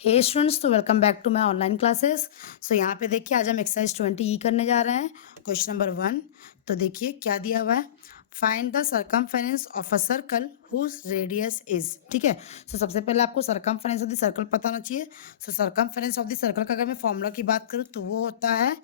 हे students, तो welcome back to my online classes. So यहाँ पे देखिए, आज हम एक्सरसाइज 20 करने जा रहे हैं। Question number 1। तो देखिए क्या दिया हुआ है। Find the circumference of a circle whose radius is. ठीक है। सो सबसे पहले आपको सरकमफेरेंस ऑफ द सर्कल पता होना चाहिए। सो सरकमफेरेंस ऑफ द सर्कल का अगर मैं फॉर्मूला की बात करूँ तो वो होता है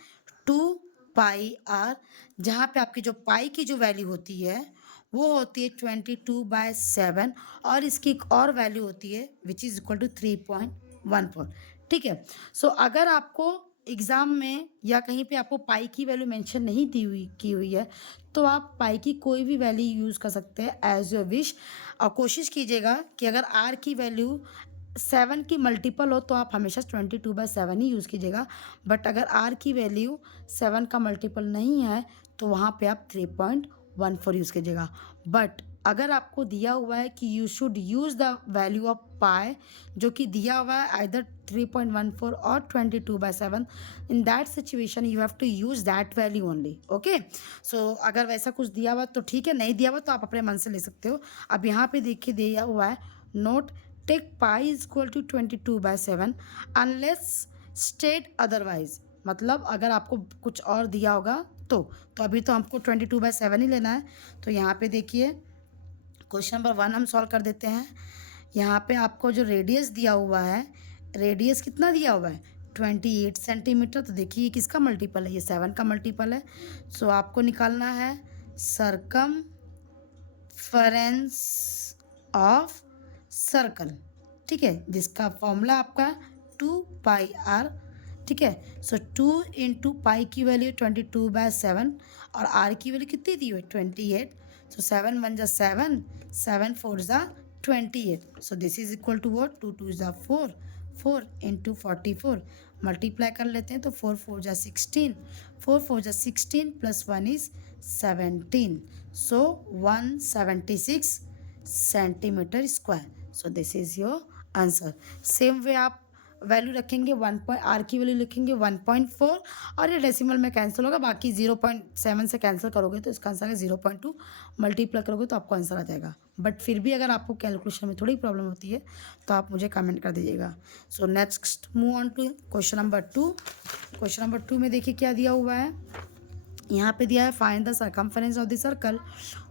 2πr, जहाँ पे आपकी जो पाई की जो वैल्यू होती है वो होती है 22/7, और इसकी एक और वैल्यू होती है विच इज इक्वल टू 3.14। ठीक है। सो अगर आपको एग्ज़ाम में या कहीं पे आपको पाई की वैल्यू मेंशन नहीं की हुई है, तो आप पाई की कोई भी वैल्यू यूज़ कर सकते हैं एज योर विश। और कोशिश कीजिएगा कि अगर आर की वैल्यू 7 की मल्टीपल हो तो आप हमेशा 22/7 ही यूज़ कीजिएगा। बट अगर आर की वैल्यू 7 का मल्टीपल नहीं है तो वहाँ पे आप 3.14 यूज़ कीजिएगा। बट अगर आपको दिया हुआ है कि you should use the value of pi, जो कि दिया हुआ है आइदर 3.14 और 22/7, in that situation you have to use that value only. Okay. So अगर वैसा कुछ दिया हुआ तो ठीक है, नहीं दिया हुआ तो आप अपने मन से ले सकते हो। अब यहाँ पे देखिए दिया हुआ है note take pi is equal to 22/7 unless state otherwise. मतलब अगर आपको कुछ और दिया होगा तो अभी तो हमको 22/7 ही लेना है। तो यहाँ पे देखिए क्वेश्चन नंबर 1 हम सॉल्व कर देते हैं। यहाँ पे आपको जो रेडियस दिया हुआ है, रेडियस कितना दिया हुआ है 28 सेंटीमीटर। तो देखिए किसका मल्टीपल है, ये 7 का मल्टीपल है। सो आपको निकालना है सरकमफेरेंस ऑफ सर्कल। ठीक है, जिसका फॉर्मूला आपका 2πr। ठीक है। सो 2 इंटू पाई की वैल्यू 22/7 और आर की वैल्यू कितनी दी हुई है 28। सो 7 1 जा 7, 7 4 जा 28। So this is equal to what 2 2 जा 4, 4 इंटू 44 मल्टीप्लाई कर लेते हैं तो 4 4 जा 16, 4 4 जा 16 plus 1 is 17। So 176 centimetre square. So this is your answer. Same way आप वैल्यू रखेंगे 1 की वैल्यू लिखेंगे 1.4 और ये डेसिमल में कैंसिल होगा, बाकी 0.7 से कैंसिल करोगे तो इसका आंसर है 0.2, मल्टीप्लाई करोगे तो आपको आंसर आ जाएगा। बट फिर भी अगर आपको कैलकुलेशन में थोड़ी प्रॉब्लम होती है तो आप मुझे कमेंट कर दीजिएगा। So next move on to question number 2। Question number 2 में देखिए क्या दिया हुआ है। यहाँ पे दिया है find the circumference of the circle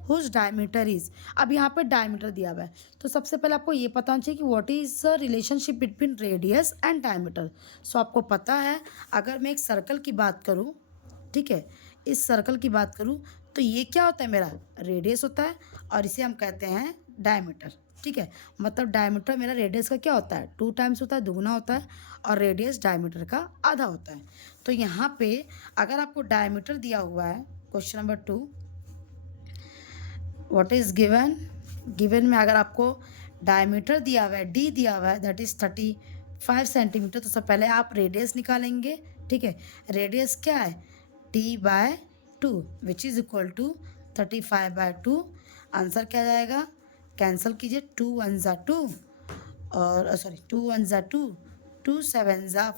whose diameter is. अब यहाँ पे डायमीटर दिया हुआ है तो सबसे पहले आपको ये पता होना चाहिए कि what is the relationship between radius and diameter. So आपको पता है अगर मैं एक सर्कल की बात करूँ, ठीक है, इस सर्कल की बात करूँ तो ये क्या होता है, मेरा रेडियस होता है और इसे हम कहते हैं डायमीटर। ठीक है। मतलब डायमीटर मेरा रेडियस का क्या होता है 2 टाइम्स होता है, दुगुना होता है, और रेडियस डायमीटर का आधा होता है। तो यहाँ पे अगर आपको डायमीटर दिया हुआ है question number 2, what is given, given में अगर आपको डायमीटर दिया हुआ है डी दिया हुआ है दैट इज 35 सेंटीमीटर, तो सबसे पहले आप रेडियस निकालेंगे। ठीक है। रेडियस क्या है d/2 which is equal to 35/2। Answer क्या जाएगा, कैंसिल कीजिए, 2 1 जा 2 और सॉरी 2 1 जा 2, 2 7 जा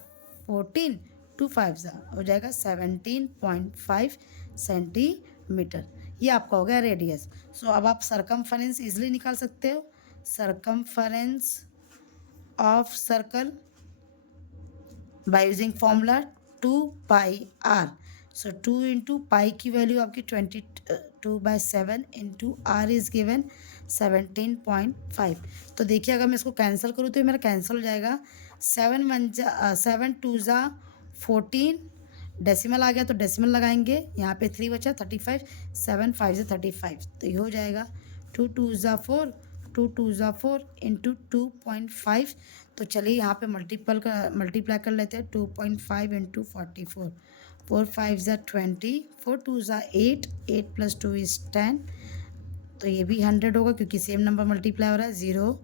14, 2 5 जा हो जाएगा 17.5 सेंटीमीटर। ये आपका हो गया रेडियस। सो अब आप सरकमफेरेंस इजिली निकाल सकते हो। Circumference of circle by using formula 2πr। So 2 into pi की वैल्यू आपकी 22/7 इंटू आर इज गिवन 17.5। तो देखिए अगर मैं इसको कैंसिल करूँ तो ये मेरा कैंसिल हो जाएगा। 7 2 जा 14, डेसिमल आ गया तो डेसिमल लगाएंगे, यहाँ पे 3 बचा 35, 7 5 से 35, तो ये हो जाएगा 2 2 जा 4, 2 2 जा 4 इंटू 2.5। तो चलिए यहाँ पे मल्टीप्लाई कर लेते हैं 2.5 इंटू 44, 4 5 जा 20, 4 2 जा 8, 8 प्लस 2 इज 10। तो ये भी 100 होगा क्योंकि सेम नंबर मल्टीप्लाई हो रहा है। 0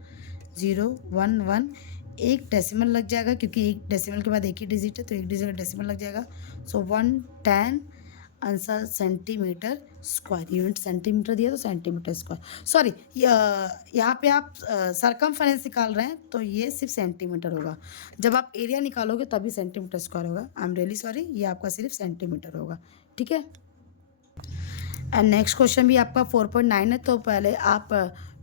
0 1 1, एक डेसिमल लग जाएगा क्योंकि एक डेसिमल के बाद एक ही डिजिट है तो एक डिजिट का डेसिमल लग जाएगा। सो 110 answer centimetre square. Unit centimetre दिया तो सेंटीमीटर स्क्वायर, सॉरी यहाँ पे आप सरकमफेरेंस निकाल रहे हैं तो ये सिर्फ सेंटीमीटर होगा। जब आप एरिया निकालोगे तभी सेंटीमीटर स्क्वायर होगा। आई एम रियली सॉरी, ये आपका सिर्फ सेंटीमीटर होगा। ठीक है। एंड नेक्स्ट क्वेश्चन भी आपका 4.9 है, तो पहले आप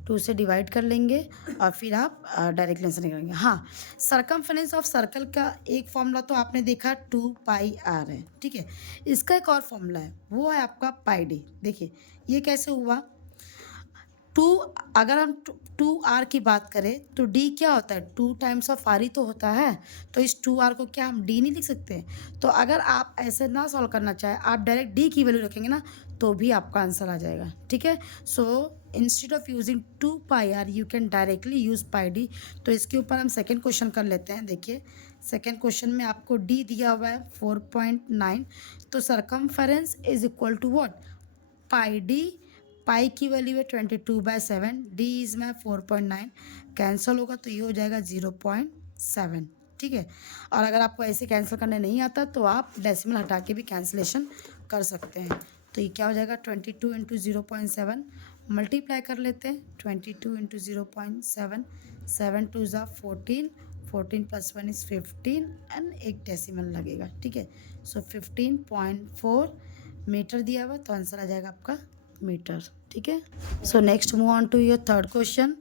2 से डिवाइड कर लेंगे और फिर आप डायरेक्टली आंसर निकालेंगे। हाँ, सरकमफेरेंस ऑफ सर्कल का एक फॉर्मूला तो आपने देखा 2 पाई आर है, ठीक है। इसका एक और फॉर्मूला है, वो है आपका पाई डी। देखिए ये कैसे हुआ, टू, अगर हम टू आर की बात करें तो डी क्या होता है, 2 टाइम्स ऑफ आर ही तो होता है। तो इस 2 आर को क्या हम डी नहीं लिख सकते? तो अगर आप ऐसे ना सॉल्व करना चाहें, आप डायरेक्ट डी की वैल्यू रखेंगे ना, तो भी आपका आंसर आ जाएगा, ठीक है। So instead of using 2 pi or you can directly use pi D. तो इसके ऊपर हम सेकेंड क्वेश्चन कर लेते हैं। देखिए सेकेंड क्वेश्चन में आपको डी दिया हुआ है 4.9, तो circumference is equal to what, pi D. Pi की वैल्यू है 22/7, डी इज में 4.9, कैंसिल होगा तो ये हो जाएगा 0.7, ठीक है। और अगर आपको ऐसे कैंसिल करने नहीं आता तो आप डेसिमल हटा के भी कैंसिलेशन कर सकते हैं। तो ये क्या हो जाएगा, 22 इंटू 0.7 मल्टीप्लाई कर लेते हैं, 22 इंटू 0.7, 7 2 ज़ा 14, 14 प्लस 1 इज़ 15 एंड एक डेसिमल लगेगा, ठीक है। सो 15.4 मीटर दिया हुआ, तो आंसर आ जाएगा आपका मीटर, ठीक है। So next move on to your third question,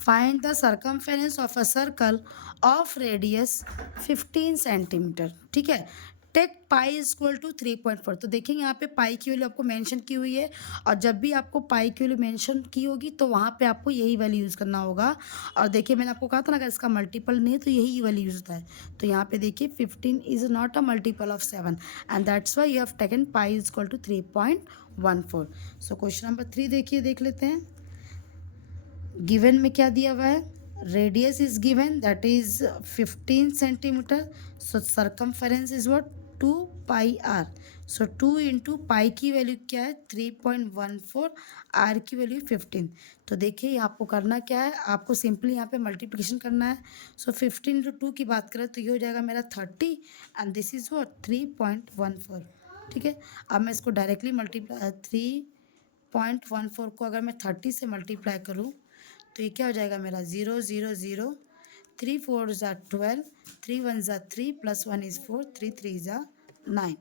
find the circumference of a circle of radius 15 centimetre, ठीक है। Take pi is equal to 3.4। तो देखेंगे यहाँ पे पाई की वैल्यू आपको मेंशन की हुई है, और जब भी आपको पाई की वैल्यू मेंशन की होगी तो वहाँ पे आपको यही वैल्यू यूज़ करना होगा। और देखिए मैंने आपको कहा था ना, अगर इसका मल्टीपल नहीं है तो यही वैल्यू यूज होता है। तो यहाँ पे देखिए 15 is not a multiple of 7 and that's why you have taken pi is equal to 3.14। So question number 3 देखिए, देख लेते हैं। गिवन में क्या दिया हुआ है, radius is given that is 15 centimetre, so circumference is what 2 pi R. So 2 into pi की वैल्यू क्या है 3.14, आर की वैल्यू 15। तो देखिए आपको करना क्या है, आपको सिंपली यहाँ पे मल्टीप्लिकेशन करना है। सो 15 इंटू 2 की बात करें तो ये हो जाएगा मेरा 30 एंड दिस इज व्हाट 3.14, ठीक है। अब मैं इसको डायरेक्टली मल्टीप्लाई 3.14 को अगर मैं 30 से मल्टीप्लाई करूँ तो ये क्या हो जाएगा मेरा 0 0 0, 3 4 ज़ा 12, 3 1 ज़ा 3 प्लस 1 इज़ 4, 3 3 ज़ा 9।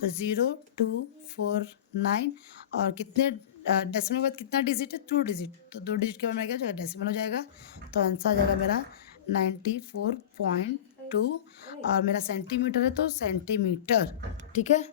तो 0 2 4 9, और कितने डेसिमल के बाद कितना डिजिट है, 2 डिजिट, तो 2 डिजिट के बाद मेरा क्या हो जाएगा, डेसिमल हो जाएगा। तो आंसर आ जाएगा मेरा 94.2, और मेरा सेंटीमीटर है तो सेंटीमीटर, ठीक है।